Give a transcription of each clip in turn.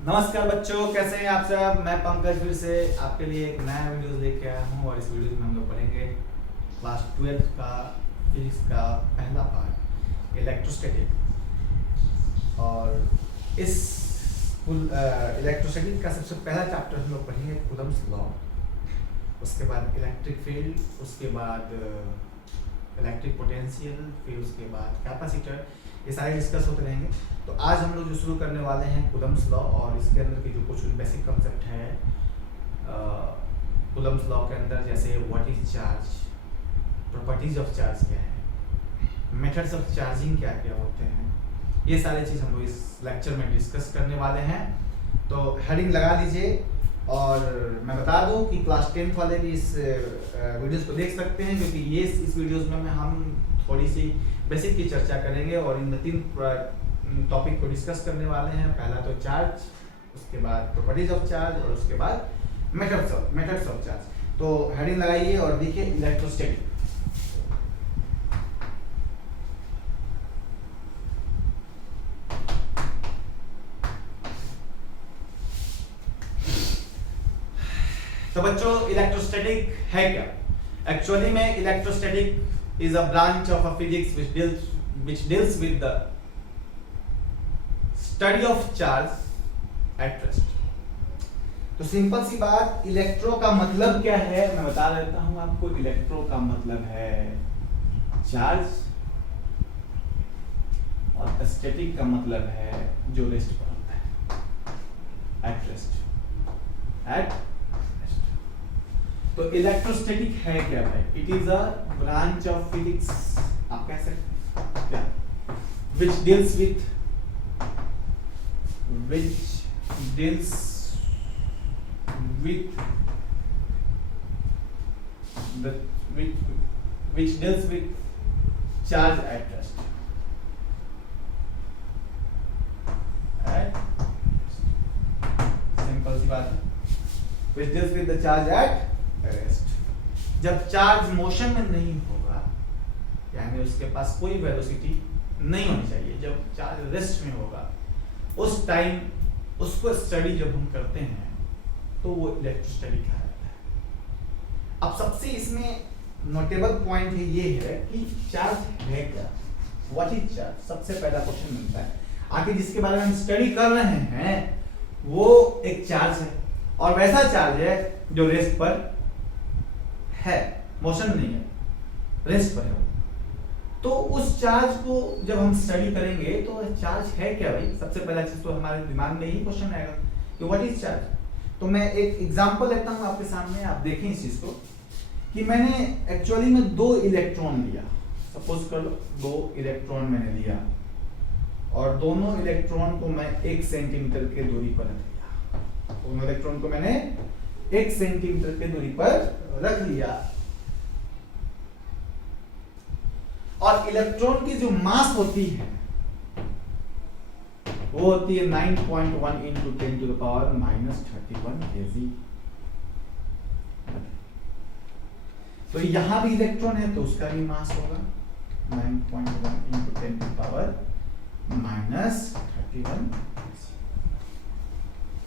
नमस्कार बच्चों, कैसे हैं आप सब। मैं पंकज फिर से आपके लिए एक नया वीडियो लेके आया हूँ और इस वीडियो में हम लोग पढ़ेंगे क्लास 12 का फिजिक्स का पहला पार्ट इलेक्ट्रोस्टैटिक। और इस इलेक्ट्रोस्टैटिक का सबसे पहला चैप्टर हम लोग पढ़ेंगे कूलम्ब्स लॉ, उसके बाद इलेक्ट्रिक फील्ड, उसके बाद इलेक्ट्रिक पोटेंशियल, फिर उसके बाद कैपेसिटर, ये सारे डिस्कस होते रहेंगे। तो आज हम लोग जो शुरू करने वाले हैं कूलम्ब्स लॉ, और इसके अंदर की जो कुछ बेसिक कंसेप्ट है कूलम्ब्स लॉ के अंदर, जैसे what is charge, properties of charge क्या है, मेथड्स ऑफ चार्जिंग क्या क्या होते हैं, ये सारी चीज़ हम लोग इस लेक्चर में डिस्कस करने वाले हैं। तो हेडिंग लगा लीजिए। और मैं बता दूं कि क्लास 10th वाले भी इस वीडियोस को देख सकते हैं, क्योंकि ये इस वीडियोस में हम थोड़ी सी बेसिक की चर्चा करेंगे और इन 3 टॉपिक को डिस्कस करने वाले हैं। पहला तो चार्ज, उसके बाद प्रॉपर्टीज ऑफ चार्ज और उसके बाद मेथड्स ऑफ चार्ज। तो हेडिंग लगाइए और देखिए इलेक्ट्रोस्टैटिक। तो बच्चों, इलेक्ट्रोस्टैटिक है क्या? एक्चुअली में electrostatic is a branch of a physics which deals with the study of charge at rest। तो सिंपल सी बात, इलेक्ट्रो का मतलब क्या है मैं बता देता हूं आपको। इलेक्ट्रो का मतलब है चार्ज, और स्टैटिक का मतलब है जो रेस्ट पर होता है, एट रेस्ट। तो इलेक्ट्रोस्टैटिक है क्या भाई? It is a branch of physics, आप कह सकते हैं क्या, which deals with charge at rest। Simple सी बात है, which deals with the charge at rest। जब चार्ज मोशन में नहीं होगा, यानी उसके पास कोई वेलोसिटी नहीं होनी चाहिए, जब चार्ज रेस्ट में होगा, उस टाइम उसको स्टडी जब हम करते हैं तो वो इलेक्ट्रोस्टैटिक कहलाता है। अब सबसे इसमें नोटेबल पॉइंट ये है कि चार्ज है क्या, व्हाट इज चार्ज, सबसे पहला क्वेश्चन मिलता है। आखिर जिसके बारे में हम स्टडी कर रहे हैं वो एक चार्ज है, और वैसा चार्ज है जो रेस्ट पर है, मोशन नहीं है, रेस्ट पर है। तो उस चार्ज को जब हम स्टडी करेंगे तो चार्ज है क्या भाई, सबसे पहला चीज तो हमारे दिमाग में यही क्वेश्चन आएगा कि व्हाट इज चार्ज। तो मैं एक एग्जांपल लेता हूं आपके सामने, आप देखें इस चीज को कि मैंने एक्चुअली में 2 इलेक्ट्रॉन लिया, सपोज कर लो 2 इलेक्ट्रॉन मैंने लिया, और दोनों इलेक्ट्रॉन को मैं 1 सेंटीमीटर के दूरी पर रख लिया। दोनों इलेक्ट्रॉन को मैंने 1 सेंटीमीटर के दूरी पर रख लिया, और इलेक्ट्रॉन की जो मास होती है वो होती है 9.1 into 10 to the power -31 kg। तो यहां भी इलेक्ट्रॉन है तो उसका भी मास होगा 9.1 into 10 to the power -31 kg।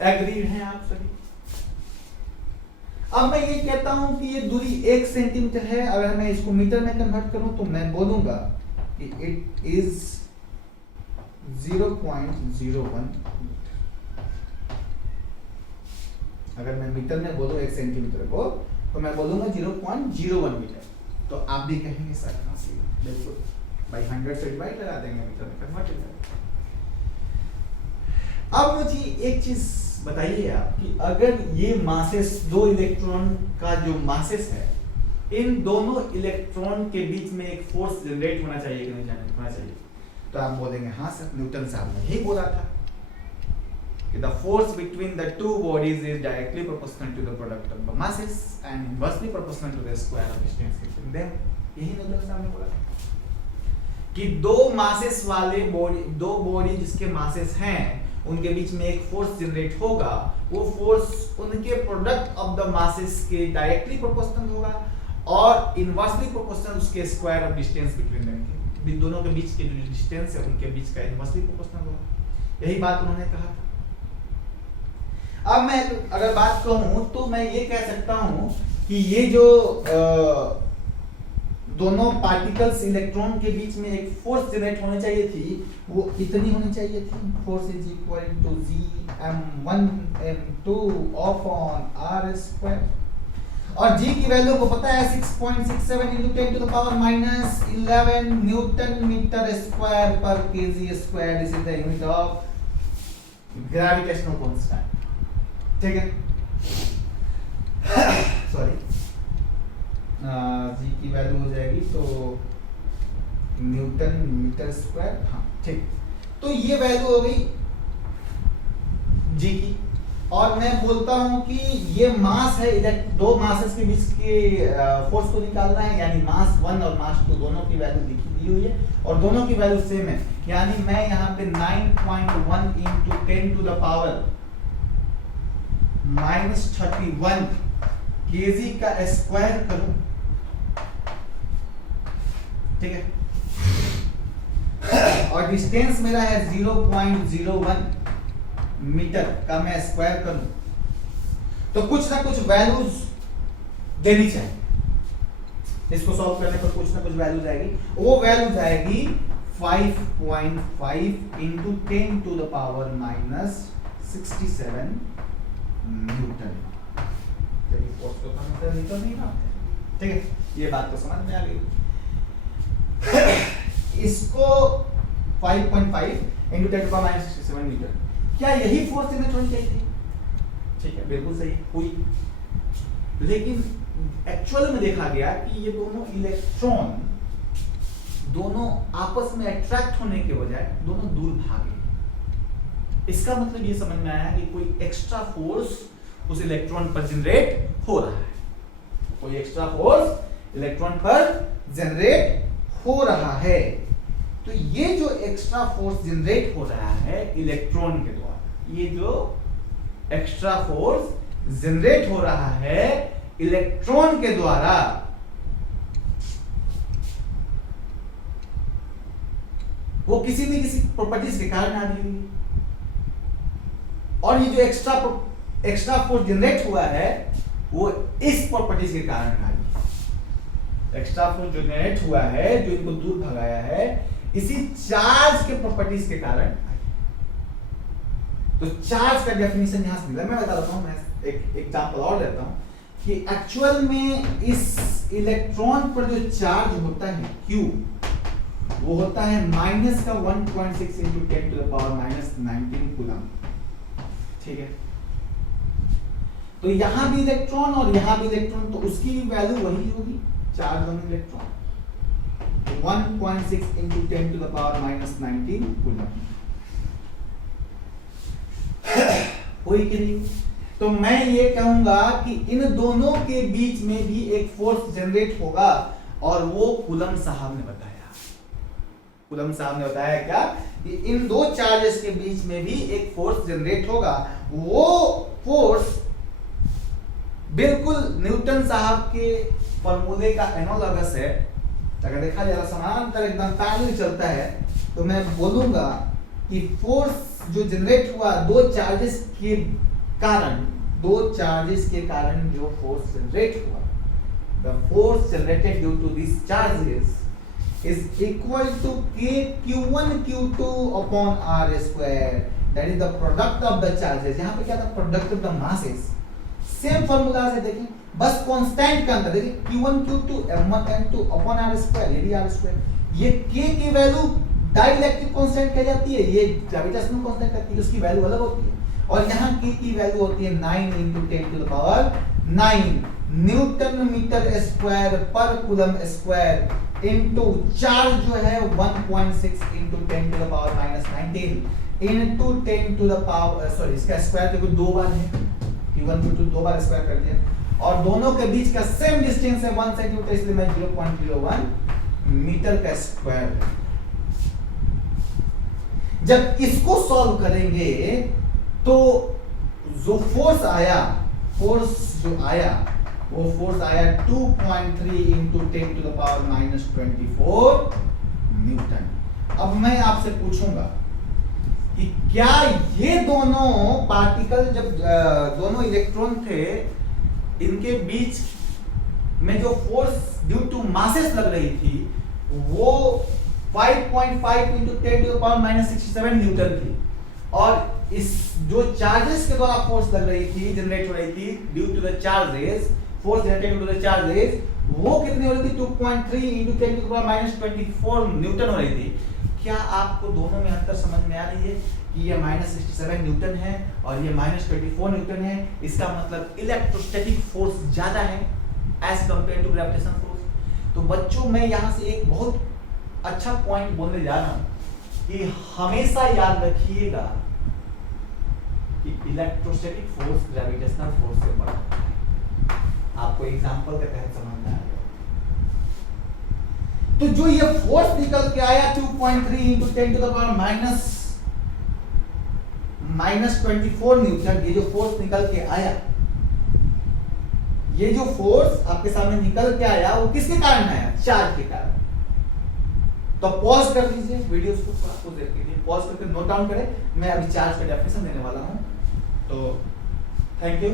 Agree हैं आप सभी? अब मैं ये कहता हूं कि ये दूरी 1 सेंटीमीटर है, अगर मैं इसको मीटर में कन्वर्ट करूं तो मैं बोलूंगा कि इट इज 0.01 मीटर। अगर मैं मीटर में बोलूं 1 सेंटीमीटर को तो मैं बोलूंगा 0.01 मीटर। तो आप भी कहेंगे सर कहां से, बिल्कुल बाई 100 से डिवाइड लगा देंगे, मीटर में कन्वर्ट हो जाएगा। अब मुझे एक चीज बताइए आप कि अगर ये मासेस, 2 इलेक्ट्रॉन का जो मासेस है, इन दोनों इलेक्ट्रॉन के बीच में एक फोर्स जनरेट होना चाहिए कि नहीं होना चाहिए? तो आप बोलेंगे हाँ सर, न्यूटन साहब ने ही बोला था कि the force between the 2 bodies is directly proportional to the product of the masses and inversely proportional to the square of distance between them. यही न्यूटन साहब ने बोला कि 2 मासेस वाले बॉडी, 2 बॉडी जिसके मासेस हैं उनके बीच में एक फोर्स जनरेट होगा, वो फोर्स उनके प्रोडक्ट ऑफ द मासेस के डायरेक्टली प्रोपोर्शनल होगा और इनवर्सली प्रोपोर्शनल उसके square of distance between them के, दोनों के बीच के जो डिस्टेंस है उनके बीच का इनवर्सली प्रोपोर्शनल होगा। यही बात उन्होंने कहा था। अब मैं अगर बात कहूं तो मैं ये कह सकता हूं कि ये जो दोनों पार्टिकल्स इलेक्ट्रॉन के बीच में एक फोर्स जनरेट होनी चाहिए थी, वो इतनी होनी चाहिए थी, force is equal to Gm1 m2 upon r square. और G की वैल्यू को पता है 6.67 into 10 to the power minus 11 newton metre square per kg square. This is the unit of gravitational constant, ठीक है। सॉरी, G की value हो जाएगी तो न्यूटन मीटर स्क्वायर, हाँ ठीक। तो ये वैल्यू हो गई G की, और मैं बोलता हूं कि ये मास है, दो मासेस के बीच के फोर्स को निकालना है, यानी मास 1 और मास 2 दोनों की वैल्यू दी हुई है और दोनों की वैल्यू सेम है, यानी मैं यहाँ पे 9.1 into 10 to the power -31 kg का स्क्वायर करूं, ठीक है। और डिस्टेंस मेरा है 0.01 मीटर का मैं स्क्वायर करूं तो कुछ ना कुछ वैल्यूज देनी चाहिए। इसको सॉल्व करने पर कुछ ना कुछ वैल्यू जाएगी, वो वैल्यू जाएगी 5.5 into 10 to the power -67 Newton. Force को समझ निकल नहीं रहा, ठीक है, ये बात तो समझ में आ गई। इसको 5.5 into 10 to the power -67 metre, क्या यही फोर्स जनरेट होनी चाहिए थी? ठीक है, बिल्कुल सही हुई, लेकिन एक्चुअल में देखा गया कि ये दोनों इलेक्ट्रॉन दोनों आपस में अट्रैक्ट होने के बजाय दोनों दूर भागे। इसका मतलब ये समझ में आया कि कोई एक्स्ट्रा फोर्स उस इलेक्ट्रॉन पर जनरेट हो रहा है, कोई एक्स्ट्रा फोर्स इलेक्ट्रॉन पर जनरेट हो रहा है। तो ये जो एक्स्ट्रा फोर्स जनरेट हो रहा है इलेक्ट्रॉन के द्वारा, ये जो एक्स्ट्रा फोर्स जनरेट हो रहा है इलेक्ट्रॉन के द्वारा, वो किसी न किसी प्रॉपर्टीज के कारण आ रही है। और ये जो एक्स्ट्रा फोर्स जनरेट हुआ है वो इस प्रॉपर्टीज के कारण आ रही है। एक्स्ट्रा फोर्स जो जनरेट हुआ है, जो इनको दूर भगाया है, इसी चार्ज के प्रॉपर्टीज के कारण। तो चार्ज का डेफिनेशन यहां से मिला, मैं बता देता हूं, मैं एक एग्जांपल और देता हूं कि एक्चुअल में इस इलेक्ट्रॉन पर जो चार्ज होता है Q, वो होता है माइनस का 1.6 into 10 to the power -19 coulomb, ठीक है। तो यहां भी इलेक्ट्रॉन और यहां भी इलेक्ट्रॉन, तो उसकी भी वैल्यू वही होगी, charge on electron 1.6 into 10 to the power -19 coulomb. हुई कि नहीं? तो मैं ये कहूंगा कि इन दोनों के बीच में भी एक फोर्स जनरेट होगा, और वो कूलम साहब ने बताया। कूलम साहब ने बताया क्या कि इन दो चार्जेस के बीच में भी एक फोर्स जनरेट होगा। वो फोर्स बिल्कुल न्यूटन साहब के फॉर्मूले का एनालॉगस है। अगर देखा जाए समानांतर एकदम पैरेलल चलता है, तो मैं बोलूंगा कि फोर्स जो जनरेट हुआ दो चार्जेस के कारण जो फोर्स जनरेट हुआ, the force generated due to this charges is equal to k q1 q2 upon r square, that is the product of the charges। यहाँ पे क्या था? Product of the masses. Same formula से देखिए, बस constant का अंतर देखिए, q1 q2 m1 m2 upon r square, ये भी r square। ये k की वैल्यू डाइलेक्ट्रिक कांस्टेंट कह जाती है, ये ग्रेविटेशनल कांस्टेंट कहती है, उसकी वैल्यू अलग होती है। और यहाँ k की वैल्यू होती है 9 into 10 to the power 9 newton metre square per coulomb square, into charge जो है 1.6 into 10 to the power -19 into 10 to the power, sorry इसका स्क्वायर तो दो बार है, q1 q2 दो बार स्क्वायर कर दिया, और दोनों के बीच का सेम डिस्टेंस है 1 सेंटीमीटर, इसलिए मैं 0.01 मीटर का स्क्वायर। जब इसको सॉल्व करेंगे तो जो फोर्स आया वो फोर्स आया 2.3 into 10 to the power -24 Newton. अब मैं आपसे पूछूंगा कि क्या ये दोनों पार्टिकल जब दोनों इलेक्ट्रॉन थे इनके बीच में जो फोर्स ड्यू टू मासेस लग रही थी वो 5.5 into 10 to the power minus 67 Newton थी, और इस जो चार्जेस के द्वारा फोर्स लग रही थी, जनरेट हो रही थी due to the charges, force generated due to the charges, वो कितनी हो रही थी 2.3 into 10 to the power minus 24 Newton हो रही थी। क्या आपको दोनों में अंतर समझ में आ रही है कि ये -67 न्यूटन है और ये -24 न्यूटन है? इसका मतलब इलेक्ट्रोस्टैटिक फोर्स ज्यादा है as compare to gravitational force. तो बच्चों मैं यहाँ से एक बहुत अच्छा पॉइंट बोलने जा रहा हूँ कि हमेशा याद रखिएगा कि इलेक्ट्रोस्टैटिक फोर्स ग्रेविटेशनल फोर्स से बड़ा है। आपको एग्जांपल के तहत समझ में आ गया। तो जो ये फोर्स निकल के आया 2.3 into 10 to the power minus 24 Newton, ये जो फोर्स निकल के आया, ये जो फोर्स आपके सामने निकल के आया वो किसके कारण आया? चार्ज के कारण। तो पॉज कर लीजिए वीडियोस को, आपको देख लीजिए, पॉज करके नोट डाउन करें। मैं अभी चार्ज का डेफिनेशन देने वाला हूं, तो थैंक यू।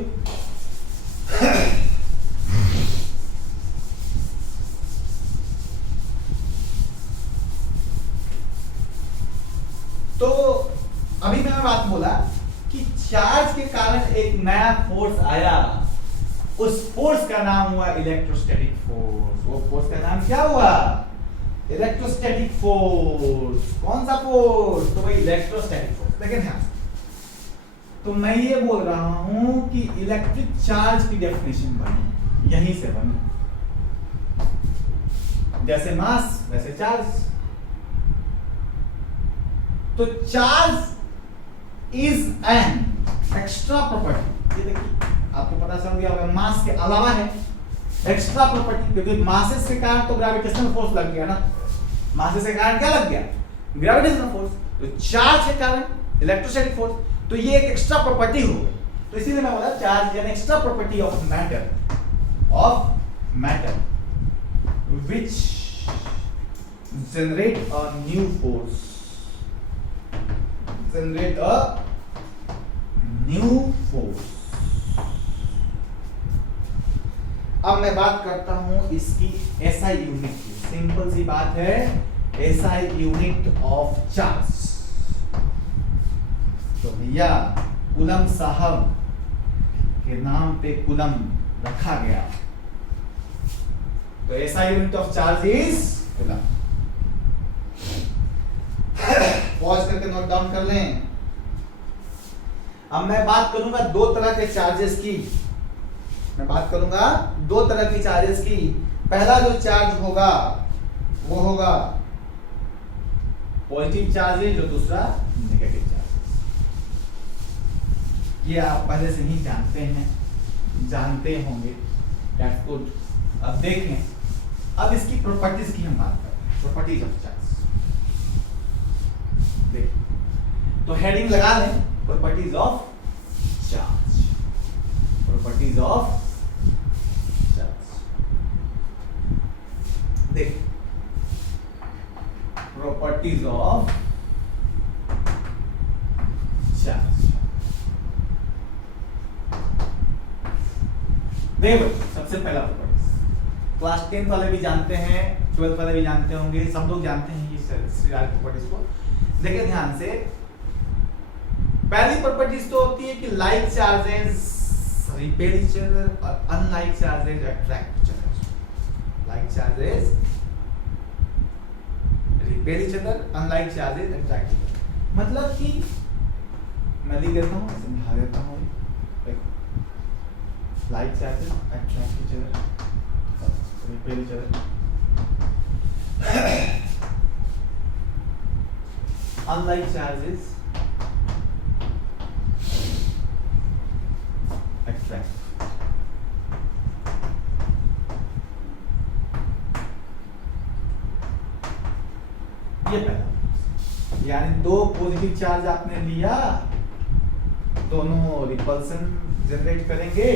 तो अभी मैंने बात बोला कि चार्ज के कारण एक नया फोर्स आया, उस फोर्स का नाम हुआ इलेक्ट्रोस्टैटिक फोर्स। वो फोर्स का नाम क्या हुआ? Electrostatic force. कौन सा फोर्स? तो भाई इलेक्ट्रोस्टैटिक फोर्स। लेकिन हाँ, तो मैं ये बोल रहा हूं कि इलेक्ट्रिक चार्ज की डेफिनेशन बनी, यहीं से बनी। जैसे मास वैसे चार्ज। तो charge is an extra property. ये देखिए, आपको पता चल गया होगा, मास के अलावा है एक्स्ट्रा प्रॉपर्टी, क्योंकि मासेस के कारण तो ग्रेविटेशनल फोर्स लग गया ना। मासेस के कारण क्या लग गया? Gravitational force. तो चार्ज के कारण इलेक्ट्रोस्टैटिक फोर्स, तो ये एक एक्स्ट्रा प्रॉपर्टी हो गई। तो इसीलिए मैं बोला charge an extra property of matter which generate a new force, generate a new force. अब मैं बात करता हूं इसकी एसआई यूनिट की। सिंपल सी बात है, एसआई यूनिट ऑफ चार्ज। तो भैया कूलम साहब के नाम पे कूलम रखा गया, तो SI unit of charge is coulomb. Pause करके नोट डाउन कर लें। अब मैं बात करूंगा दो तरह के चार्जेस की। मैं बात करूंगा दो तरह की चार्जेस की। पहला जो चार्ज होगा वो होगा पॉजिटिव चार्जेस, जो दूसरा नेगेटिव चार्जेस। ये आप पहले से ही जानते होंगे, दैट्स गुड। अब देखें, अब इसकी प्रॉपर्टीज की हम बात करते हैं, प्रॉपर्टीज ऑफ चार्ज। देखिए, तो हेडिंग लगा लें, properties of charge. Properties of देखिए, प्रॉपर्टीज ऑफ चार्ज। देखो, सबसे पहला प्रॉपर्टीज क्लास 10 वाले भी जानते हैं, 12 वाले भी जानते होंगे, सब लोग जानते हैं ये सारी प्रॉपर्टीज को। देखिए ध्यान से, पहली प्रॉपर्टीज तो होती है कि like charges repel each other और unlike charges attract each other. Like charges repel each other, unlike charges attract each other. मतलब कि मैं लिख देता हूँ, समझा देता हूँ। देखो, like charges attract each other, repel each other. Unlike charges attract। ये पहला, यानी दो पॉजिटिव चार्ज आपने लिया, दोनों रिपल्सन जनरेट करेंगे,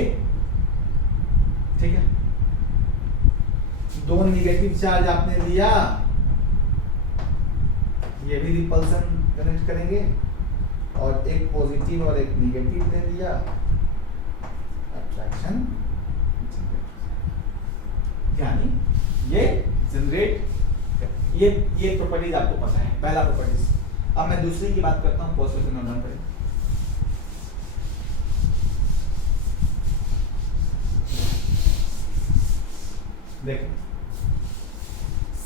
ठीक है। दो नेगेटिव चार्ज आपने लिया, ये भी रिपल्सन जनरेट करेंगे, और एक पॉजिटिव और एक नेगेटिव दे दिया, अट्रैक्शन यानी ये जनरेट, ये प्रॉपर्टीज आपको पता है, पहला प्रॉपर्टीज। अब मैं दूसरी की बात करता हूँ, पॉजिटिव फिनोमेनन पर। देखो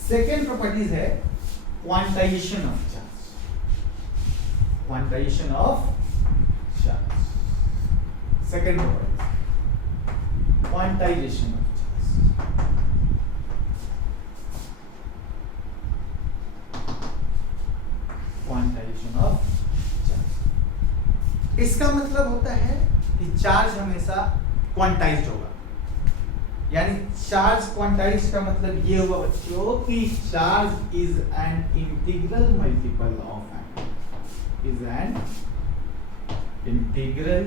सेकेंड प्रॉपर्टीज है quantization of charge, quantization of charge. Second property quantization of charge. Quantization of charge, इसका मतलब होता है कि चार्ज हमेशा क्वांटाइज्ड होगा, यानी चार्ज क्वांटाइज का मतलब ये हुआ बच्चों कि charge is an integral multiple of N, is an integral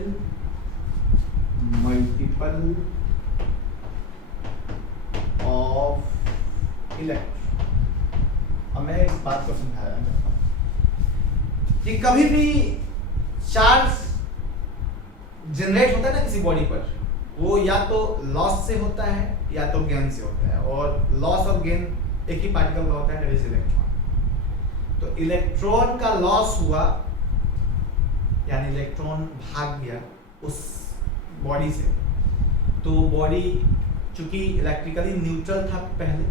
multiple of electron. अब मैं इस बात को समझाना चाहता हूं कि कभी भी चार्ज जनरेट होता है ना किसी बॉडी पर, वो या तो लॉस से होता है या तो गेन से होता है, और लॉस और गेन एक ही पार्टिकल का होता है, दैट इज इलेक्ट्रॉन। तो इलेक्ट्रॉन का लॉस हुआ यानी इलेक्ट्रॉन भाग गया उस बॉडी से, तो बॉडी चूंकि इलेक्ट्रिकली न्यूट्रल था पहले,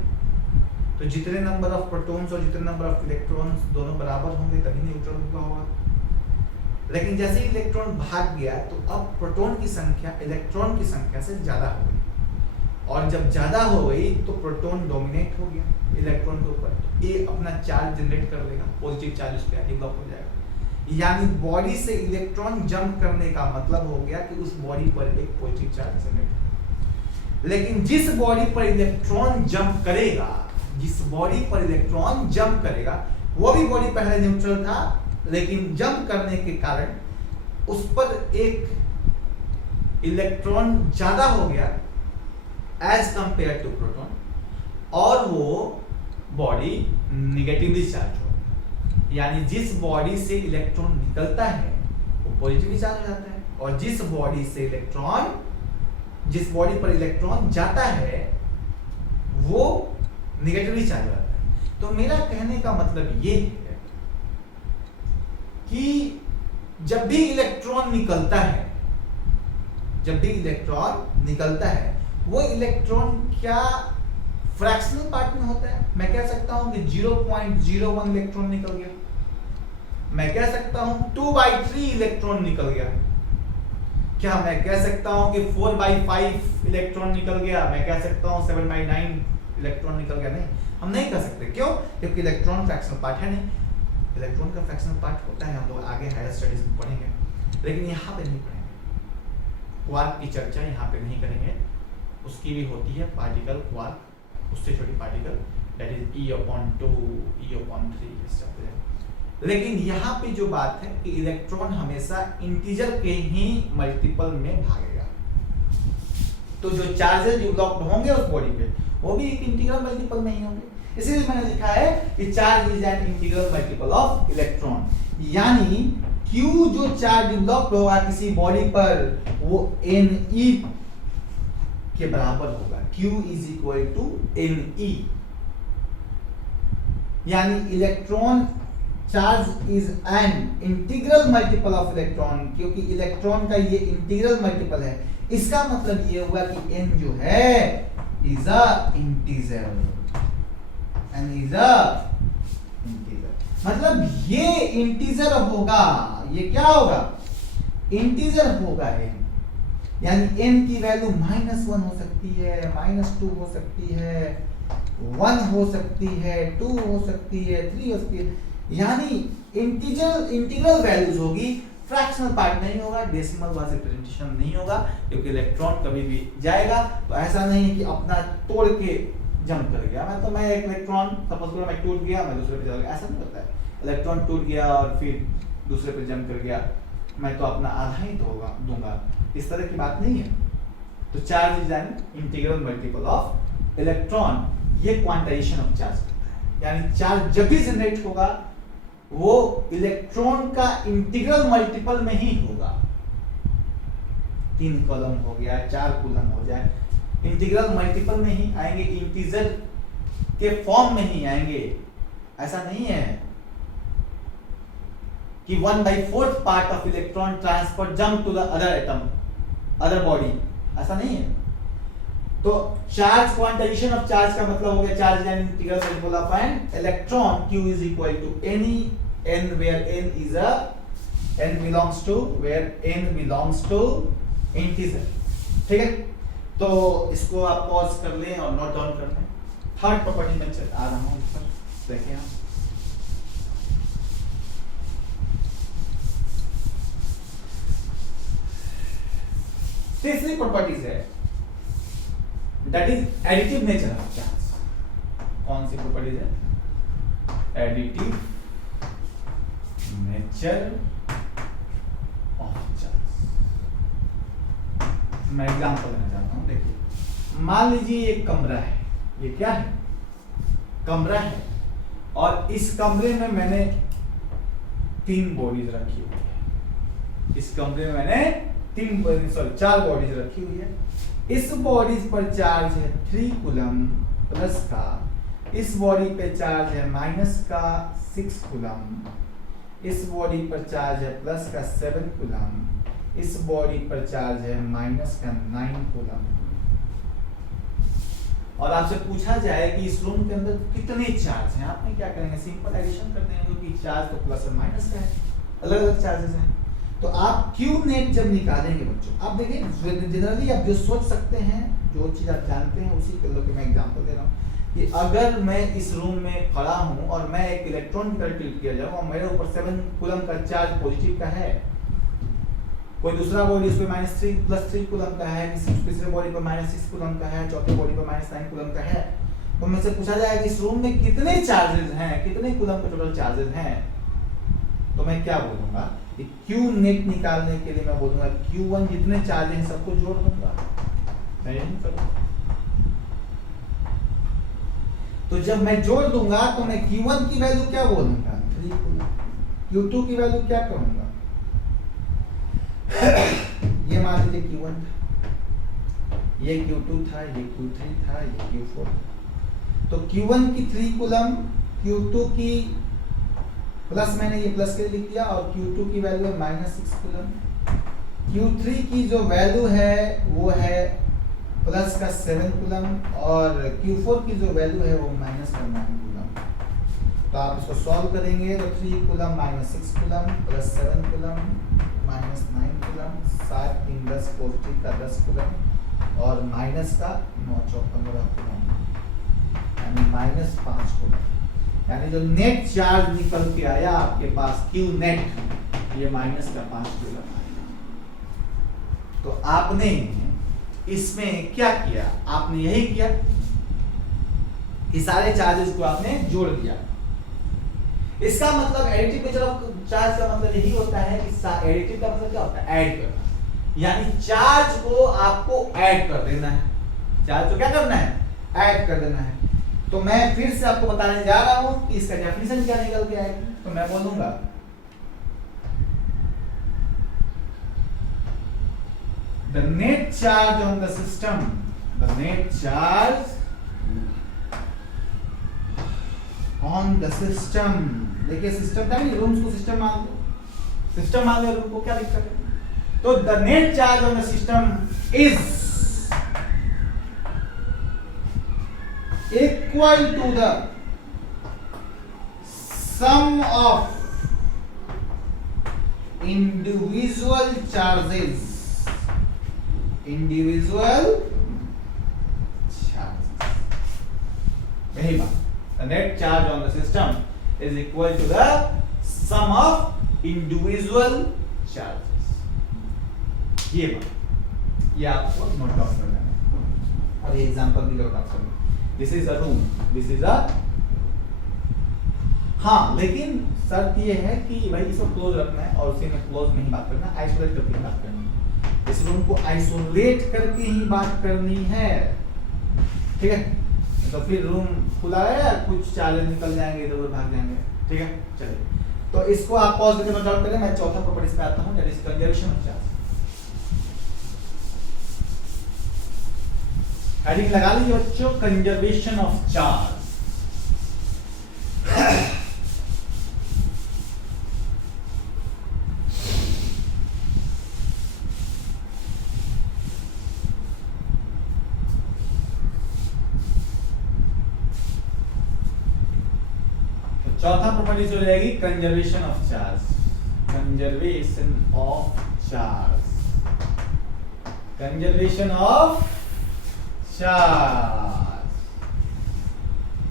तो जितने नंबर ऑफ प्रोटॉन्स और जितने नंबर ऑफ इलेक्ट्रॉन्स दोनों बराबर होंगे तभी न्यूट्रल हुआ होगा। लेकिन जैसे ही इलेक्ट्रॉन भाग गया तो अब प्रोटॉन की संख्या इलेक्ट्रॉन की संख्या से ज्यादा हो गई, और जब ज्यादा हो गई तो प्रोटॉन डोमिनेट हो गया इलेक्ट्रॉन के ऊपर, तो ये अपना चार्ज जनरेट कर लेगा, पॉजिटिव चार्ज उस पर डेवलप हो जाएगा। यानी बॉडी से इलेक्ट्रॉन जंप करने का मतलब हो गया कि उस बॉडी पर एक पॉजिटिव चार्ज जनरेट। लेकिन जिस बॉडी पर इलेक्ट्रॉन जंप करेगा, जिस बॉडी पर इलेक्ट्रॉन जंप करेगा, वो भी बॉडी पहले न्यूट्रल था, लेकिन जंप करने के कारण उस पर एक इलेक्ट्रॉन ज्यादा हो गया एज कंपेयर टू प्रोटॉन, और वो बॉडी निगेटिवली चार्ज हो, यानी जिस बॉडी से इलेक्ट्रॉन निकलता है वो पॉजिटिवली चार्ज हो जाता है, और जिस बॉडी पर इलेक्ट्रॉन जाता है वो निगेटिवली चार्ज हो जाता है। तो मेरा कहने का मतलब ये है कि जब भी इलेक्ट्रॉन निकलता है, वो इलेक्ट्रॉन क्या फ्रैक्शनल पार्ट में होता है? मैं कह सकता हूं कि 0.01 इलेक्ट्रॉन निकल गया, मैं कह सकता हूं 2/3 इलेक्ट्रॉन निकल गया, क्या मैं कह सकता हूं कि 4/5 इलेक्ट्रॉन निकल गया, मैं कह सकता हूं 7/9 इलेक्ट्रॉन निकल गया? नहीं, हम नहीं कह सकते। क्यों? क्योंकि इलेक्ट्रॉन फ्रैक्शनल पार्ट है नहीं। इलेक्ट्रॉन का फ्रैक्शनल पार्ट होता है, हम लोग आगे हायर स्टडीज में पढ़ेंगे, लेकिन यहाँ पे नहीं पढ़ेंगे। क्वार्क की चर्चा यहाँ पे नहीं करेंगे, उसकी भी होती है पार्टिकल क्वार्क, उससे छोटी particle that is E/2 E/3 इस चलते हैं। लेकिन यहाँ पे जो बात है कि इलेक्ट्रॉन हमेशा इंटीजर के ही मल्टीपल में भागेगा, तो जो चार्जेस डेवलप होंगे उस बॉडी पे वो भी एक इंटीग्रल मल्टीपल में ही होंगे। इसीलिए मैंने लिखा है कि charge is an integral multiple of electron, यानी Q जो चार्ज डेवलप होगा किसी बॉडी पर वो Ne के बराबर होगा। Q is equal to Ne, यानी electron charge is an integral multiple of electron, क्योंकि इलेक्ट्रॉन का ये इंटीग्रल मल्टीपल है। इसका मतलब ये हुआ कि n जो है is a integer, n is a integer, मतलब ये इंटीजर होगा। ये क्या होगा? इंटीजर होगा n, यानी n की वैल्यू -1 हो सकती है, -2 हो सकती है, 1 हो सकती है, 2 हो सकती है, 3 हो सकती है, यानी इंटीग्रल वैल्यूज होगी, फ्रैक्शनल पार्ट नहीं होगा, डेसिमल वाला रिप्रेजेंटेशन नहीं होगा, क्योंकि इलेक्ट्रॉन कभी भी जाएगा तो ऐसा नहीं है कि अपना तोड़ के जंप कर गया। मैं एक इलेक्ट्रॉन सपोज करो मैं टूट गया, मैं दूसरे पे चला गया, ऐसा नहीं होता है। इलेक्ट्रॉन टूट गया और फिर दूसरे पे जंप कर गया, मैं तो अपना आधा ही दूंगा, इस तरह की बात नहीं है। तो charge is an integral multiple of electron, ये क्वांटाइजेशन ऑफ चार्ज करता है, यानी चार्ज जब भी जनरेट होगा वो इलेक्ट्रॉन का इंटीग्रल मल्टीपल में ही होगा। 3 कूलम हो गया, 4 कूलम हो जाए, इंटीग्रल मल्टीपल में ही आएंगे, इंटीजर के फॉर्म में ही आएंगे। ऐसा नहीं है कि 1/4 part of electron transfer jump to the other atom, other body, ऐसा नहीं है। तो चार्ज क्वांटाइजेशन ऑफ चार्ज का मतलब हो गया charge and integral multiple of an electron. Q is equal to any n where n is a n belongs to where n belongs to integer। ठीक है, तो इसको आप पॉज कर लें और नोट डाउन कर लें। थर्ड प्रॉपर्टी में आ रहा हूं, इस पर देखिए आप। तीसरी प्रॉपर्टीज है that is additive nature of charge. कौन सी प्रॉपर्टीज है? Additive nature of charge. मैं एग्जांपल देना चाहता हूं, देखिए मान लीजिए एक कमरा है, ये क्या है? कमरा है, और इस कमरे में मैंने 3 बॉडीज रखी हुई है। इस कमरे में मैंने 4 बॉडीज रखी हुई है। इस बॉडीज पर चार्ज है 3 कूलम प्लस का, इस बॉडी पे चार्ज है माइनस का 6 कूलम, इस बॉडी पर चार्ज है प्लस का 7 कूलम, इस बॉडी पर चार्ज है माइनस का 9 कूलम। और आपसे पूछा जाए कि इस रूम के अंदर कितने चार्ज हैं, आपने क्या करेंगे? सिंपल एडिशन करते हैं, क्योंकि चार्ज तो प्लस और माइनस का है, अलग अलग चार्जेस हैं। तो आप Q नेट जब निकालेंगे बच्चों, आप देखिए जनरली आप जो सोच सकते हैं, जो चीज आप जानते हैं, उसी के लिए मैं एग्जांपल दे रहा हूँ कि अगर मैं इस रूम में खड़ा हूँ और मैं एक इलेक्ट्रॉन की तरफ टिल्ट किया जाऊँ और मेरे ऊपर 7 कूलम का चार्ज पॉजिटिव का है, कोई दूसरा बॉडी उस पर -3 + 3 कूलम का है, तीसरे बॉडी पर -6 कूलम का है, चौथे बॉडी पर -9 कूलम का है, तो मुझसे पूछा जाए कि इस रूम में कितने चार्जेस हैं, कितने कूलम के टोटल चार्जेस हैं, तो मैं क्या बोलूंगा? Q नेट निकालने के लिए मैं बोलूंगा Q1 जितने चार्ज हैं सबको जोड़ दूंगा। तो जब मैं जोड़ दूंगा तो मैं Q1 की वैल्यू क्या बोलूंगा? 3 कूलम। Q2 की वैल्यू क्या कहूंगा? ये मान लीजिए Q1 था, ये Q2 था, ये Q3 था, ये Q4 था। तो Q1 की 3 कूलम, Q2 की प्लस, मैंने ये प्लस के लिए लिख दिया, और Q2 की वैल्यू है -6 कूलम। Q3 की जो वैल्यू है वो है प्लस का 7 कूलम, और Q4 की जो वैल्यू है वो माइनस का 9 कूलम। तो आप इसको सॉल्व करेंगे तो 3 coulomb -6 coulomb plus 7 coulomb -9 coulomb, 7 3 10 positive का 10 कूलम और माइनस का 9 4 15 कूलम, यानी -5 कूलम। यानी जो नेट चार्ज निकल के आया आपके पास Q नेट, ये माइनस का 5 कूलम आएगा। तो आपने इसमें क्या किया? आपने यही किया कि सारे चार्जेस को आपने जोड़ दिया। इसका मतलब एडिटिव नेचर ऑफ चार्ज का मतलब यही होता है कि एडिटिव का मतलब क्या होता है? ऐड करना, यानी चार्ज को आपको ऐड कर देना है। चार्ज को क्या करना है? ऐड कर देना है। तो मैं फिर से आपको बताने जा रहा हूं कि इसका डेफिनेशन क्या निकल के आएगी। तो मैं बोलूंगा the net charge on the system, the net charge on the system, देखिए सिस्टम था नहीं, रूम्स को सिस्टम मान लो, सिस्टम मान लो रूम को, क्या दिक्कत है? तो the net charge on the system is equal to the sum of individual charges, यही बात। The net charge on the system is equal to the sum of individual charges। ये बात, ये आपको नोट डाउन करना है, और ये एग्जांपल भी नोट डाउन करना है। This is a room, this is a, हाँ, लेकिन शर्त ये है कि भाई इसको क्लोज रखना है और उसी में क्लोज में ही बात करना है, आइसोलेट करके ही बात करनी है। इस रूम को आइसोलेट करके ही बात करनी है, ठीक है? तो फिर रूम खुला है, कुछ चार्जेस निकल जाएंगे, इधर उधर भाग जाएंगे, ठीक है? चलिए, तो इसको आप पॉज करके नोट डाउन करें। मैं चौथा प्रॉपर्टीज पे आता हूं, that is conservation of charge. Heading लगा लीजिए बच्चों, कंजर्वेशन ऑफ चार्ज। चौथा प्रॉपर्टी जो रहेगी conservation of charge. Conservation of charge, conservation of charge.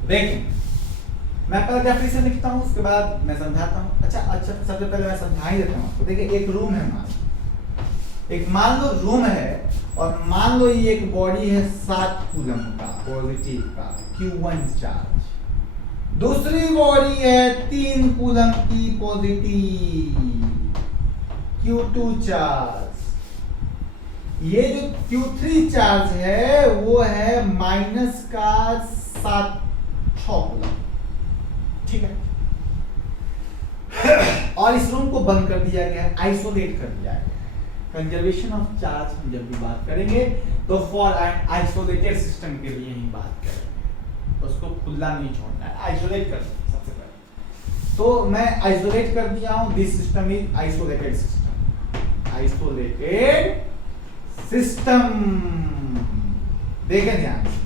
देखिए मैं पहले डेफिनेशन लिखता हूं, उसके बाद मैं समझाता हूं। अच्छा सबसे पहले मैं समझा ही देता हूं आपको। देखिए एक रूम है, मान लो रूम है, और मान लो ये एक बॉडी है 7 कूलम का पॉजिटिव का Q1 चार्ज, दूसरी बॉडी है 3 कूलम की पॉजिटिव Q2 चार्ज। ये जो Q3 चार्ज है वो है माइनस का 6 कूलम, ठीक है। और इस रूम को बंद कर दिया गया है, आइसोलेट कर दिया गया है। कंजर्वेशन ऑफ चार्ज हम जब भी बात करेंगे तो फॉर एन आइसोलेटेड सिस्टम के लिए ही बात करेंगे, उसको खुला नहीं छोड़ना है, आइसोलेट कर सबसे पहले। तो मैं आइसोलेट कर दिया हूं, this system is isolated system, isolated system. देखें ध्यान से,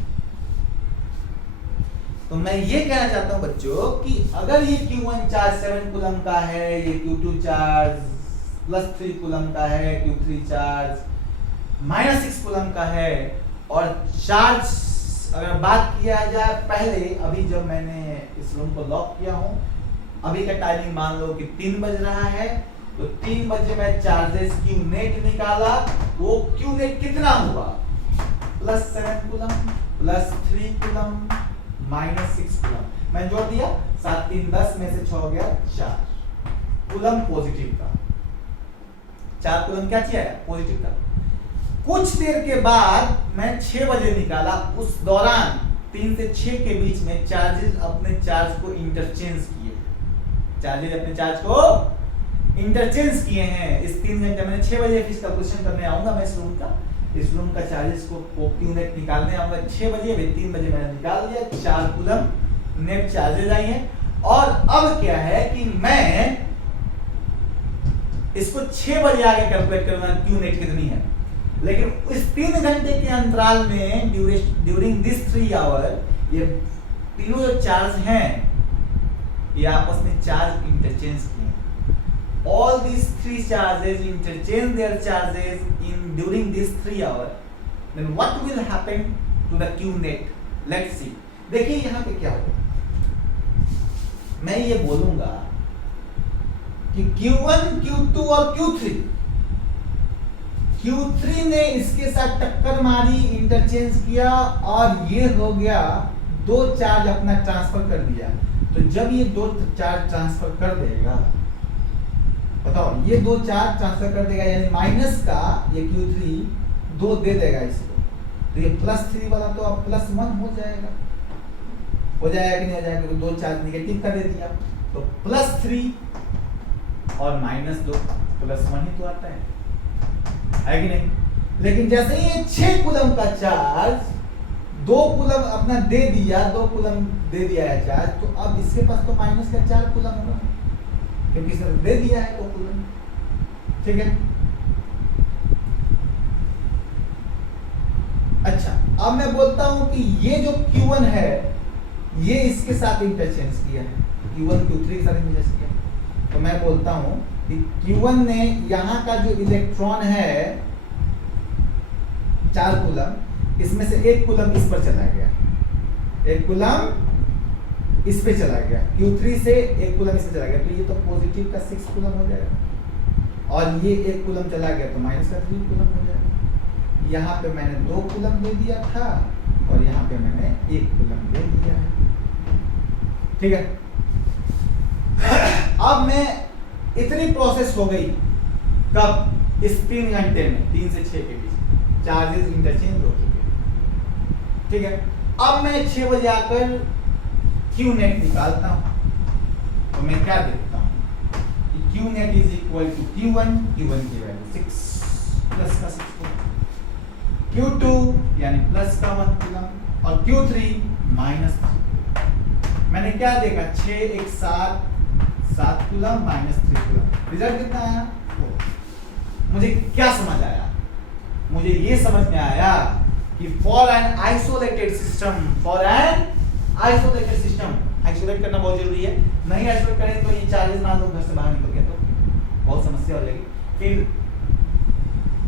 तो मैं ये कहना चाहता हूं बच्चों कि अगर ये Q1 चार्ज 7 कूलम का है, ये Q2 चार्ज +3 कूलम का है, Q3 चार्ज -6 कूलम का है, और चार्ज अगर बात किया जाए पहले, अभी जब मैंने इस रूम को लॉक किया हूं, अभी का टाइमिंग मान लो कि 3 बज रहा है, तो 3 बजे मैं चार्जेस Q नेट निकाला, वो Q नेट कितना हुआ, +7 कूलम +3 कूलम -6 कूलम। मैं जोड़ दिया, 7 3 10 में से 6 हो गया 4 कूलम पॉजिटिव का, 4 कूलम क्या चाहिए पॉजिटिव का। कुछ देर के बाद मैं 6 बजे निकाला, उस दौरान 3 से 6 के बीच में चार्जेस अपने चार्ज को इंटरचेंज किए, चार्जेस अपने चार्ज को इंटरचेंज किए हैं। इस 3 घंटे मैंने 6 बजे फिर कैलकुलेशन करने आऊंगा मैं इस रूम का चार्जेस को Q नेट निकालने आऊंगा 6 बजे, 3 बजे मैंने निकाल दिया, 4 कूलम नेट चार्जेस आई हैं। और अब क्या है कि मैं इसको 6 बजे आगे कैलकुलेट करूंगा Q नेट कितनी है, लेकिन इस 3 घंटे के अंतराल में ड्यूरिंग दिस 3 आवर ये तीनों जो चार्ज हैं ये आपस में चार्ज इंटरचेंज किए। All these 3 charges interchange their charges during these 3 hours. Then what will happen to the Q net? Let's see. देखिए यहाँ पे क्या होगा, मैं ये बोलूंगा कि Q1, Q2 और Q3 ने इसके साथ टक्कर मारी, इंटरचेंज किया, और ये हो गया 2 चार्ज अपना ट्रांसफर कर दिया। तो जब ये 2 चार्ज ट्रांसफर कर देगा, बताओ, ये 2 चार्ज ट्रांसफर कर देगा, यानी माइनस का ये Q3 2 दे देगा इसको, तो ये +3 वाला तो अब +1 हो जाएगा कि नहीं हो जाएगा, तो 2 चार्ज नेगेटिव का दे दिया, तो +3 और -2 +1 ही तो आता है कि नहीं। लेकिन जैसे ही ये 6 कूलम का चार्ज 2 कूलम अपना दे दिया, 2 कूलम दे दिया है चार्ज, तो अब इसके पास तो माइनस का 4 कूलम होगा, क्योंकि इसने दे दिया है 2 कूलम, ठीक है। अच्छा, अब मैं बोलता हूं कि ये जो Q1 है ये इसके साथ इंटरचेंज किया है, Q1 Q3 के साथ इंटरचेंज किया, तो मैं बोलता हूं कि Q1 ने यहाँ का जो इलेक्ट्रॉन है 4 कूलम, इसमें से 1 कूलम इस पर चला गया, 1 कूलम इस पे चला गया, Q3 से 1 कूलम इस पे चला गया, तो ये तो पॉजिटिव का 6 कूलम हो जाएगा, और ये 1 कूलम चला गया तो माइनस का 3 कूलम हो जाएगा। यहाँ पे मैंने 2 कूलम दे दिया था, और यहाँ पे मैंने 1 कूलम दे दिया है, ठीक है। अब मैं इतनी प्रोसेस हो गई, कब, इस 3 घंटे में, 3 से 6 के बीच चार्जेस इंटरचेंज हो चुके, ठीक है। अब मैं 6 बजे आकर Q नेट निकालता हूं, तो मैं क्या देखता हूं, Q net is equal to Q1 की वैल्यू 6 प्लस का 6 कूलम, Q2 यानी प्लस का 1 कूलम और Q3 माइनस 3। मैंने क्या देखा 6 1 7 कूलम माइनस 3 कूलम, रिजल्ट कितना आया 4। मुझे क्या समझ आया, मुझे ये समझ में आया कि for an isolated system isolate करना बहुत जरूरी है। नहीं आइसोलेट करें तो ये चार्जेस मान लो घर से बाहर निकल गया तो बहुत समस्या हो जाएगी, फिर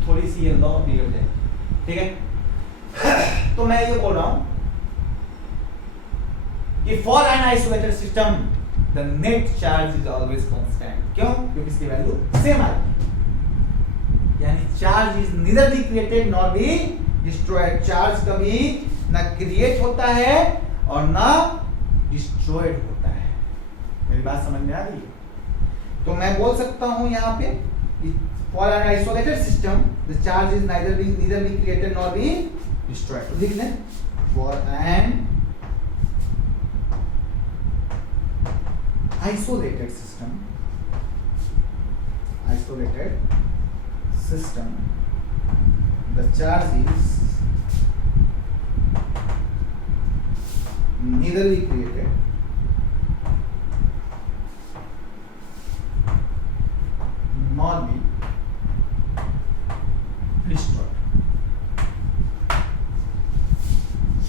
थोड़ी सी ये लॉ बिगड़ जाएगी, ठीक है। तो मैं ये बोल रहा हूं कि for an isolated system the net charge is always constant. क्यों? क्योंकि इसकी वैल्यू सेम आएगी, यानी charge is neither be created nor be destroyed. Charge कभी ना क्रिएट होता है और ना डिस्ट्रॉयड होता है। मेरी बात समझ में आ रही है? तो मैं बोल सकता हूं यहां पे for an isolated system the charge is neither be created nor be destroyed. तो लिख लें for an isolated system the charge is neither be created nor be destroyed।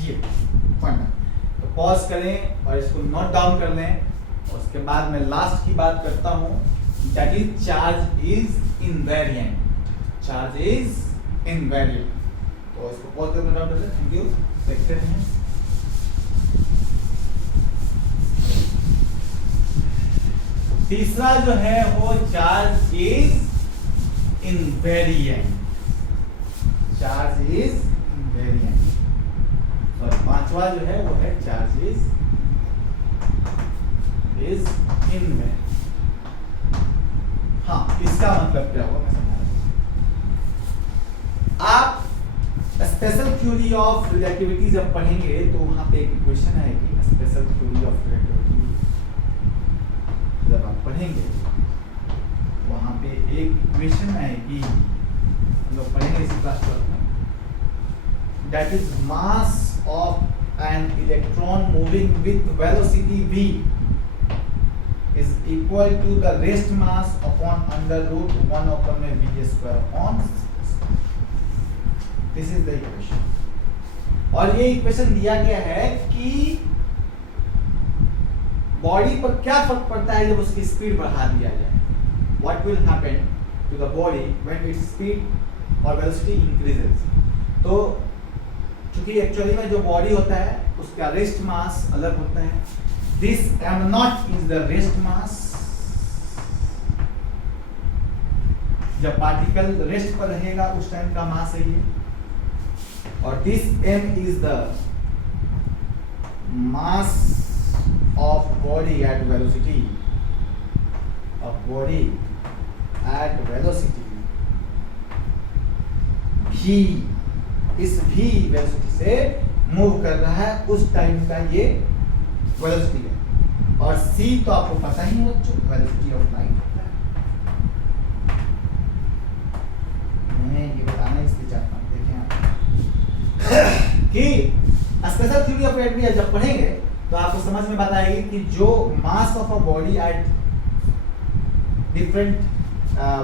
ये फंडा। तो पॉज करें और इसको नोट डाउन कर लें, और उसके बाद मैं लास्ट की बात करता हूं, that is charge is invariant. Charge is invariant. तो इसको पॉज करके नोट कर लें। Thank you. देखते हैं तीसरा जो है वो charge is invariant. Charge is invariant. और पांचवा जो है वो है चार्ज इज इनवेरिएंट। हाँ, इसका मतलब क्या होगा मैं समझा रहा हूं। आप स्पेशल थ्योरी ऑफ रिलेटिविटी जब पढ़ेंगे तो वहां पे एक इक्वेशन आएगी। स्पेशल थ्योरी ऑफ रिलेटिविटी जब आप पढ़ेंगे वहां पे एक इक्वेशन आएगी, हम लोग पढ़ेंगे इसी क्लास में, that is mass of an electron moving with velocity v is equal to the rest mass upon under root 1 upon v square upon 6। This is the equation। और ये इक्वेशन दिया गया है कि बॉडी पर क्या फर्क पड़ता है जब उसकी स्पीड बढ़ा दिया जाए। What will happen to the body when its speed or velocity increases। तो चूंकि एक्चुअली में जो बॉडी होता है उसका रेस्ट मास अलग होता है। This m0 is the rest mass। जब पार्टिकल रेस्ट पर रहेगा उस टाइम का मास है ये, और this m is the mass of body at velocity v। इस v वेलोसिटी से मूव कर रहा है उस टाइम का ये वेलोसिटी है। और c तो आपको पता ही है बच्चों, वेलोसिटी ऑफ लाइट होता है। मैं ये बताना इसलिए चाहता हूं, देखें आप कि स्पेशल थ्योरी ऑफ रिलेटिविटी जब पढ़ेंगे तो आपको समझ में बात आएगी कि जो mass of a body at different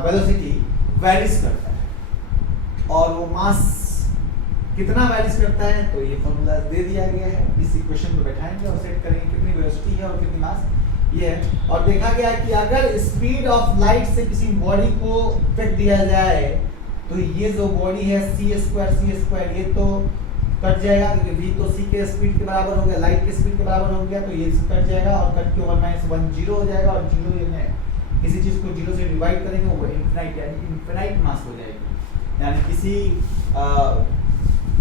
velocity varies करता है, और वो मास कितना वैरीज करता है तो ये फॉर्मूला दे दिया गया है। इस इक्वेशन को बैठाएंगे और सेट करेंगे कितनी वेलोसिटी है और कितनी मास ये है। और देखा गया कि अगर स्पीड ऑफ लाइट से किसी बॉडी को फेंक दिया जाए तो ये जो बॉडी है c² ये तो कट जाएगा, क्योंकि v तो c के स्पीड के बराबर हो गया, लाइट के स्पीड के बराबर हो गया, तो ये कट जाएगा और कट के 1 0 हो जाएगा। और 0 ये किसी चीज को 0 से डिवाइड करेंगे वो इनफिनाइट मास हो जाएगी। यानी किसी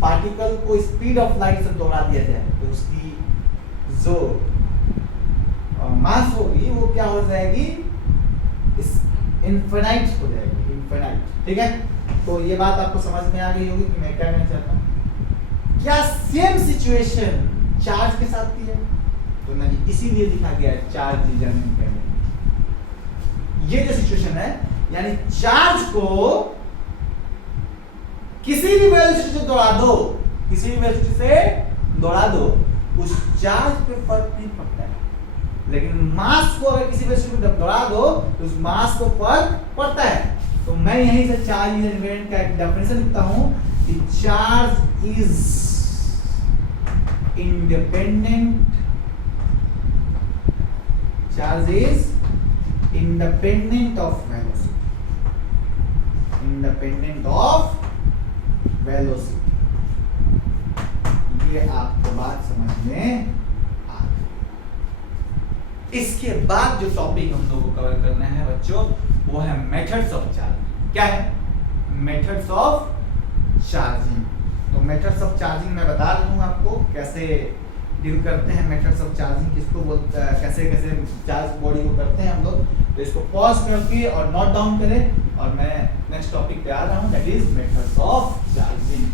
पार्टिकल को स्पीड ऑफ लाइट से दौड़ा दिया जाए तो उसकी जो मास होगी वो क्या हो जाएगी, इनफिनाइट हो जाएगी, इनफिनाइट। ठीक है, तो ये बात आपको समझ में आ गई होगी कि मैं क्या कहना चाहता हूँ। क्या सेम सिचुएशन चार्ज के साथ थी है? तो नहीं, इसीलिए लिखा गया है चार्ज इज इनवेरिएंट। ये जो सिचुएशन है, यानी चार्ज को किसी भी वेलोसिटी से दौड़ा दो, किसी भी वेलोसिटी से दौड़ा दो, उस चार्ज पे फर्क नहीं पड़ता है। लेकिन मास को अगर किसी वेलोसिटी पे दौड़ा दो तो उस मास को फर्क पड़ता है। तो मैं यहीं से चार्ज इवेंट का एक डेफिनेशन लिखता हूं कि charge is independent, charge is independent of velocity, independent of velocity. ये आपको बात समझ में आ गई। इसके बाद जो टॉपिक हम लोगों को कवर करना है बच्चों, वो है मेथड्स ऑफ चार्जिंग। क्या है? Methods of charging. तो मेथड्स ऑफ चार्जिंग मैं बता रहा हूं आपको कैसे डील करते हैं। मेथड्स ऑफ चार्जिंग किसको बोलते हैं, कैसे कैसे चार्ज बॉडी को करते हैं हम लोग। तो इसको पॉज करके और नोट डाउन करें और मैं नेक्स्ट टॉपिक पे आ रहा हूं, that is methods of charging.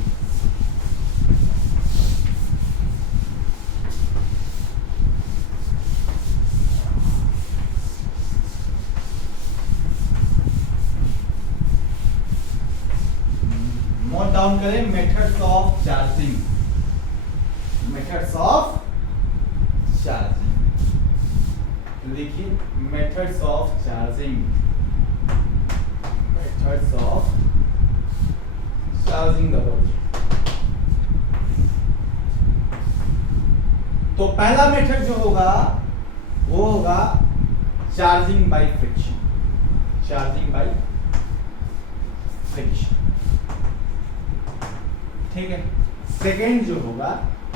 Note down करें methods of charging, methods of charging. देखिए methods of charging, methods of charging the body. तो पहला मेथड जो होगा वो होगा charging by friction, charging by friction, ठीक है। सेकेंड जो होगा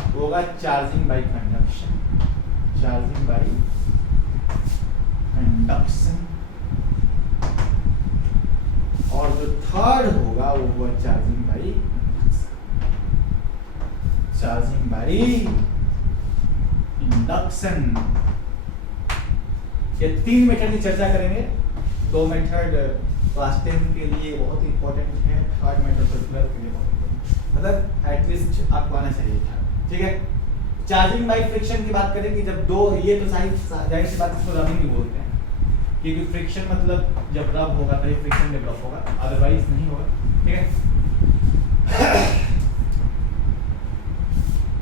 वो होगा charging by conduction, charging by conduction. और जो थर्ड होगा वो होगा charging by, charging by induction. ये तीन मेथड की चर्चा करेंगे। दो मेथड क्लास 10 के लिए बहुत इंपॉर्टेंट है, थर्ड मेथड तो 12 के लिए बहुत इंपॉर्टेंट, मतलब एटलीस्ट आपको आना चाहिए था, ठीक है। चार्जिंग बाय फ्रिक्शन की बात करें कि जब दो, ये तो जाहिर सी बात इसको रबिंग भी बोलते हैं, क्योंकि फ्रिक्शन मतलब जब रब होगा तभी फ्रिक्शन डेवलप होगा, अदरवाइज नहीं होगा, ठीक है।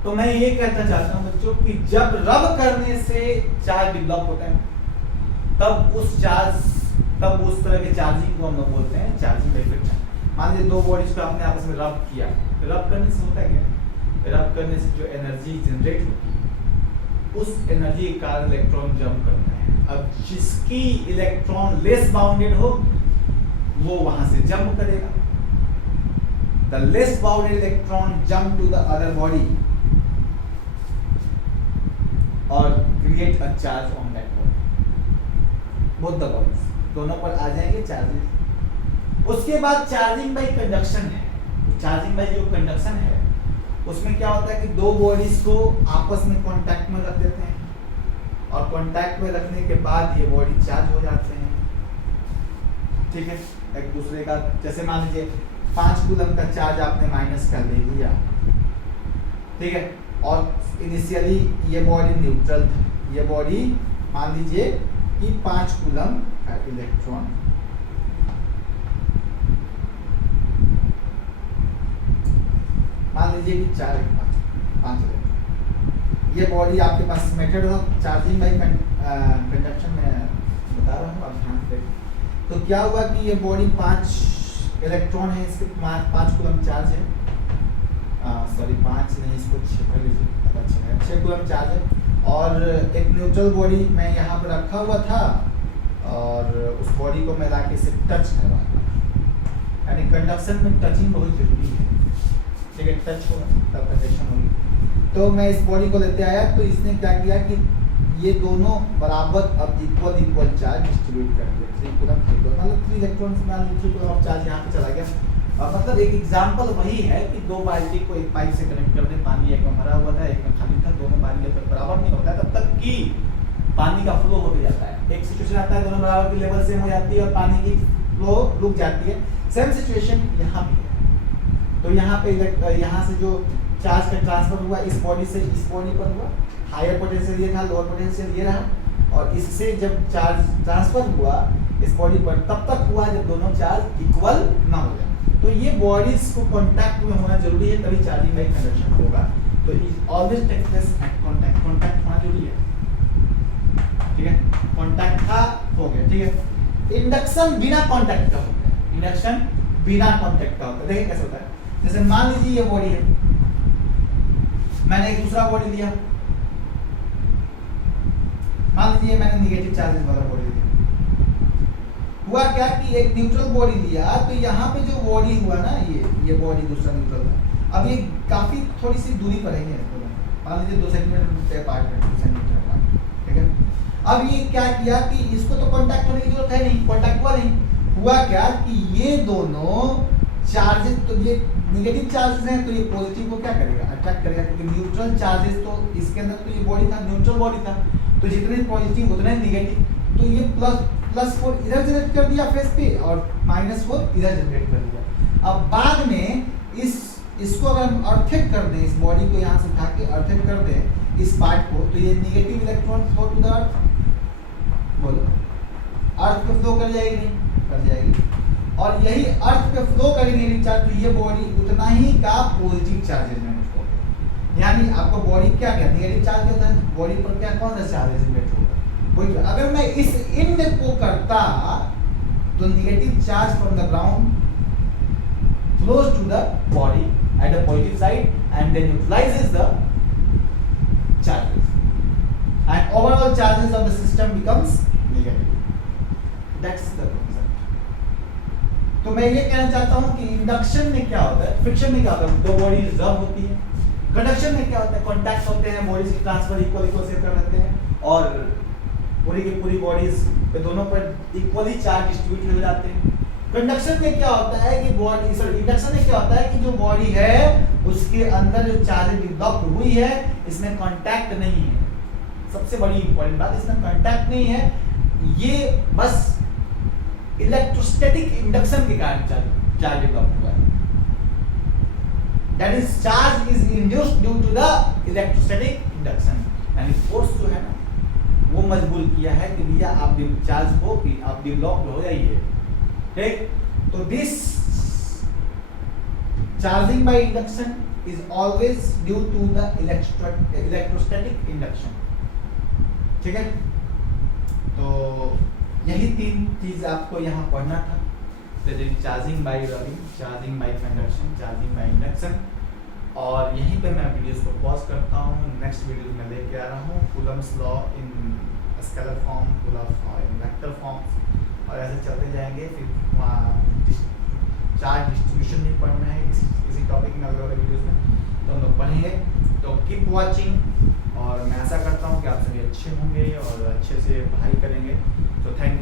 तो मैं ये कहना चाहता हूं बच्चों कि जब रब करने से चार्ज डेवलप होता है तब उस तरह के चार्जिंग को हम लोग बोलते हैं चार्जिंग बाय फ्रिक्शन। मान लीजिए दो बॉडीज को आपने आपस में रब किया, रब करने से होता क्या? रब करने से जो एनर्जी जनरेट होती है उस एनर्जी के कारण इलेक्ट्रॉन जंप करता है। अब जिसकी इलेक्ट्रॉन लेस बाउंडेड हो वो वहां से जंप करेगा। The less bounded electron jump to the other body और create a charge on that body, both the bodies दोनों पर आ जाएंगे चार्जेस। उसके बाद चार्जिंग बाय कंडक्शन है। चार्जिंग बाय जो कंडक्शन है उसमें क्या होता है कि दो बॉडीज को आपस में कांटेक्ट में रख देते हैं और कांटेक्ट में रखने के बाद ये बॉडी चार्ज हो जाते हैं, ठीक है, एक दूसरे का। जैसे मान लीजिए 5 कूलम का चार्ज आपने माइनस कर ले लिया, ठीक है, और इनिशियली ये बॉडी न्यूट्रल था, ये बॉडी मान लीजिए कि 5 कूलम का इलेक्ट्रॉन, मान लीजिए कि 4 5 इलेक्ट्रॉन, ये बॉडी आपके पास method of charging by conduction में बता रहा हूँ, आप ध्यान दें। तो क्या हुआ कि ये बॉडी 5 इलेक्ट्रॉन है, इसके 5 कूलम चार्ज है, सॉरी 5 नहीं, इसको 6 कर लीजिए, पता चलेगा 6 कूलम चार्ज है। और एक न्यूट्रल बॉडी मैं यहाँ पर रखा हुआ था और उस बॉडी को मैं लाके इसे टच करवा, यानी कंडक्शन में टचिंग बहुत जरूरी है, ठीक है, टच होगा तब कंडक्शन होगी। तो मैं इस बॉडी को लेते आया तो इसने क्या किया कि ये दोनों बराबर अब इक्वल चार्ज डिस्ट्रीब्यूट कर दिया, 3 कूलम 3 कूलम, मतलब 3 इलेक्ट्रॉन्स में 3 कूलम ऑफ चार्ज यहाँ पे चला गया। और मतलब एक एग्जांपल वही है कि दो बाल्टी को एक पाइप से कनेक्ट कर दें, पानी एक में भरा हुआ था एक में खाली था, दोनों पानी जब तक बराबर नहीं होता तब तक कि पानी का फ्लो होते जाता है। एक सिचुएशन आता है दोनों बराबर की लेवल सेम हो जाती है और पानी की फ्लो रुक जाती है, सेम सिचुएशन यहाँ भी है। तो यहाँ पे यहाँ से जो चार्ज का ट्रांसफर हुआ इस बॉडी से इस बॉडी पर हुआ, हायर पोटेंशियल ये था, लोअर पोटेंशियल ये रहा, और इससे जब चार्ज ट्रांसफर हुआ इस बॉडी पर तब तक हुआ जब दोनों चार्ज इक्वल ना हो जाए। तो ये बॉडीज को कांटेक्ट में होना जरूरी है, तभी चार्जिंग बाई कंडक्शन होगा। तो always take place at contact, contact होना जरूरी है, ठीक है। कांटेक्ट था हो गया, ठीक है। इंडक्शन बिना कांटेक्ट का होता है, इंडक्शन बिना कांटेक्ट का होता है। देखिए कैसे होता है, जैसे मान लीजिए ये बॉडी है, मैंने एक दूसरा बॉडी लिया, मान लीजिए मैंने नेगेटिव चार्जेस वाला बॉडी लिया। हुआ क्या कि एक न्यूट्रल बॉडी लिया, तो यहाँ पे जो बॉडी हुआ ना, ये बॉडी दूसरा न्यूट्रल था। अब ये काफी थोड़ी सी दूरी पर है, मान लीजिए 2 सेंटीमीटर के पार्ट में, 2 सेंटीमीटर पार्ट, ठीक है। अब ये क्या किया कि इसको तो कांटेक्ट होने की जरूरत है नहीं, कांटेक्ट हुआ नहीं। हुआ क्या कि ये दोनों चार्जेस, तो ये नेगेटिव चार्जेस हैं, तो ये पॉजिटिव को क्या करेगा, अट्रैक्ट करेगा, क्योंकि न्यूट्रल चार्जेस तो इसके अंदर तो ये बॉडी था, न्यूट्रल बॉडी था, तो जितने पॉजिटिव उतने नेगेटिव, तो ये +4 इधर जनरेट कर दिया फेस पे और -4 इधर जनरेट कर दिया। अब बाद में इसको अगर हम अर्थेट कर दें, इस बॉडी को यहाँ से उठा के अर्थेट कर दें इस पार्ट को, तो ये negative electron flow to the earth, बोलो अर्थ पे फ्लो कर जाएगी, नहीं कर जाएगी। और यही अर्थ पे फ्लो करेगी नेगेटिव चार्ज, तो ये बॉडी उतना ही का पॉजिटिव चार्जेस में उसको, यानी आपको बॉडी क्या क्या नेगेटिव चार्ज होता है, बॉडी पर क्या कौन सा चार्ज जनरेट होगा, वही। अगर मैं इस एंड को करता तो negative charge from the ground flows to the body at the positive side and then utilizes the charges and overall charges of the system becomes negative. That's the concept. तो मैं ये कहना चाहता हूँ कि इंडक्शन में क्या होता है, फ्रिक्शन में क्या होता है, दो बॉडी रिजर्व होती है। कंडक्शन में क्या होता है, कॉन्टैक्ट होते हैं, बॉडीज की ट्रांसफर इक्वल से कर लेते हैं और पूरी की पूरी बॉडीज पे दोनों पर इक्वली चार्ज डिस्ट्रीब्यूट हो जाते हैं। कंडक्शन में क्या होता है कि बॉडी, सॉरी इंडक्शन में क्या होता है कि जो बॉडी है उसके अंदर जो चार्ज डेवलप हुई है, इसमें कांटेक्ट नहीं है। सबसे बड़ी इंपॉर्टेंट बात, इसमें कांटेक्ट नहीं है, ये बस इलेक्ट्रोस्टैटिक इंडक्शन के कारण चार्ज डेवलप हुआ है। That is charge is induced due to the electrostatic induction, यानी फोर्स जो है ना वो मजबूर किया है कि भैया आप चार्ज को आप डेवलप हो जाइए, ठीक। तो this charging by induction is always due to the electrostatic induction, ठीक है। तो यही 3 चीज आपको यहाँ पढ़ना था, charging by rubbing, charging by conduction, charging by induction. और यहीं पे मैं वीडियोस को पॉज करता हूँ, नेक्स्ट वीडियो में लेके आ रहा हूँ Coulomb's law in scalar form, Coulomb's law in vector forms, और ऐसे चलते जाएंगे। फिर वहाँ चार्ज डिस्ट्रीब्यूशन नहीं पढ़ना है इसी टॉपिक में, अलग अलग वीडियोस में तो हम लोग पढ़ेंगे। तो कीप वाचिंग, और मैं आशा करता हूँ कि आप सभी अच्छे होंगे और अच्छे से पढ़ाई करेंगे। तो थैंक